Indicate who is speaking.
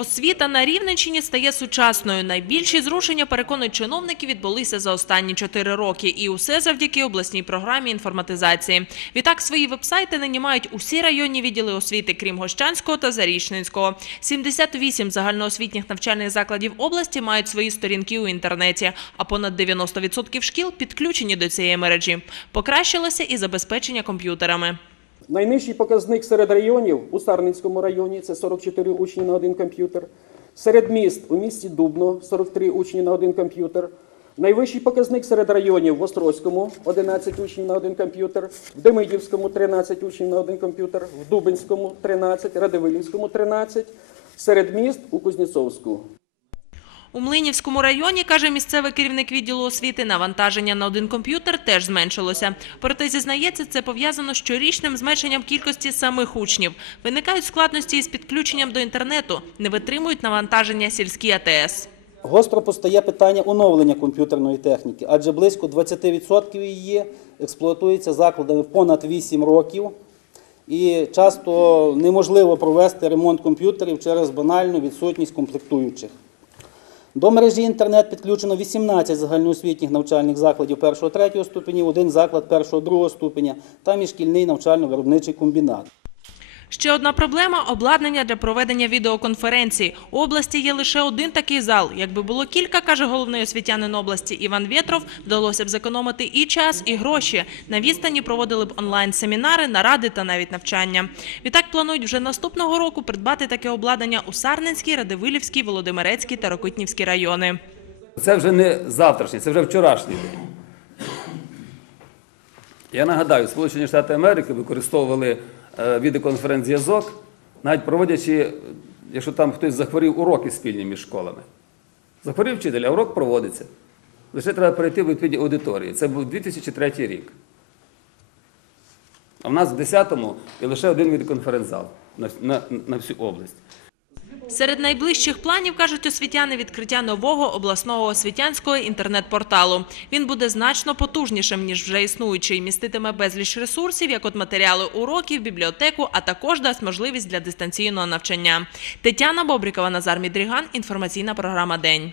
Speaker 1: Освіта на Рівненщині стає сучасною. Найбільші зрушення, переконують чиновники, відбулися за останні чотири роки. І усе завдяки обласній програмі інформатизації. Відтак свої вебсайти нині мають усі районні відділи освіти, крім Гощанського та Зарічненського. 78 загальноосвітніх навчальних закладів області мають свої сторінки у інтернеті, а понад 90% шкіл підключені до цієї мережі. Покращилося і забезпечення комп'ютерами.
Speaker 2: Найнижчий показник серед районів у Сарненському районі це 44 учні на один комп'ютер. Серед міст у місті Дубно 43 учні на один комп'ютер. Найвищий показник серед районів в Острозькому 11 учнів на один комп'ютер, в Демидівському 13 учнів на один комп'ютер, в Дубинському 13, Радивилівському 13, серед міст у Кузнєцовську
Speaker 1: У Млинівському районі, каже місцевий керівник відділу освіти, навантаження на один комп'ютер теж зменшилося. Проте зізнається, це пов'язано з щорічним зменшенням кількості самих учнів. Виникають складності із підключенням до інтернету, не витримують навантаження сільські АТС.
Speaker 3: Гостро постає питання оновлення комп'ютерної техніки, адже близько 20% її експлуатується закладами понад 8 років, і часто неможливо провести ремонт комп'ютерів через банальну відсутність комплектуючих. До мережі інтернет підключено 18 загальноосвітніх навчальних закладів 1-3 ступенів, один заклад 1-2 ступеня та міжшкільний навчально-виробничий комбінат.
Speaker 1: Ще одна проблема обладнання для проведення відеоконференцій. У області є лише один такий зал. Якби було кілька, каже головний освітянин області Іван Вєтров, вдалося б зекономити і час, і гроші. На відстані проводили б онлайн-семінари, наради та навіть навчання. Відтак планують вже наступного року придбати таке обладнання у Сарненській, Радивилівській, Володимирецькій та Рокитнівській райони.
Speaker 4: Це вже не завтрашній, це вже вчорашній день. Я нагадаю, Сполучені Штати Америки використовували е, відеоконференц-зв'язок, навіть проводячи, якщо там хтось захворів, уроки спільні між школами. Захворів вчитель, а урок проводиться. Лише треба перейти в відповідні аудиторії. Це був 2003 рік. А в нас в 10-му і лише один відеоконференц-зал на, на, на всю область.
Speaker 1: Серед найближчих планів, кажуть освітяни, відкриття нового обласного освітянського інтернет-порталу. Він буде значно потужнішим, ніж вже існуючий, міститиме безліч ресурсів, як от матеріали уроків, бібліотеку, а також дасть можливість для дистанційного навчання. Тетяна Бобрікова, Назар Мідріган, інформаційна програма День.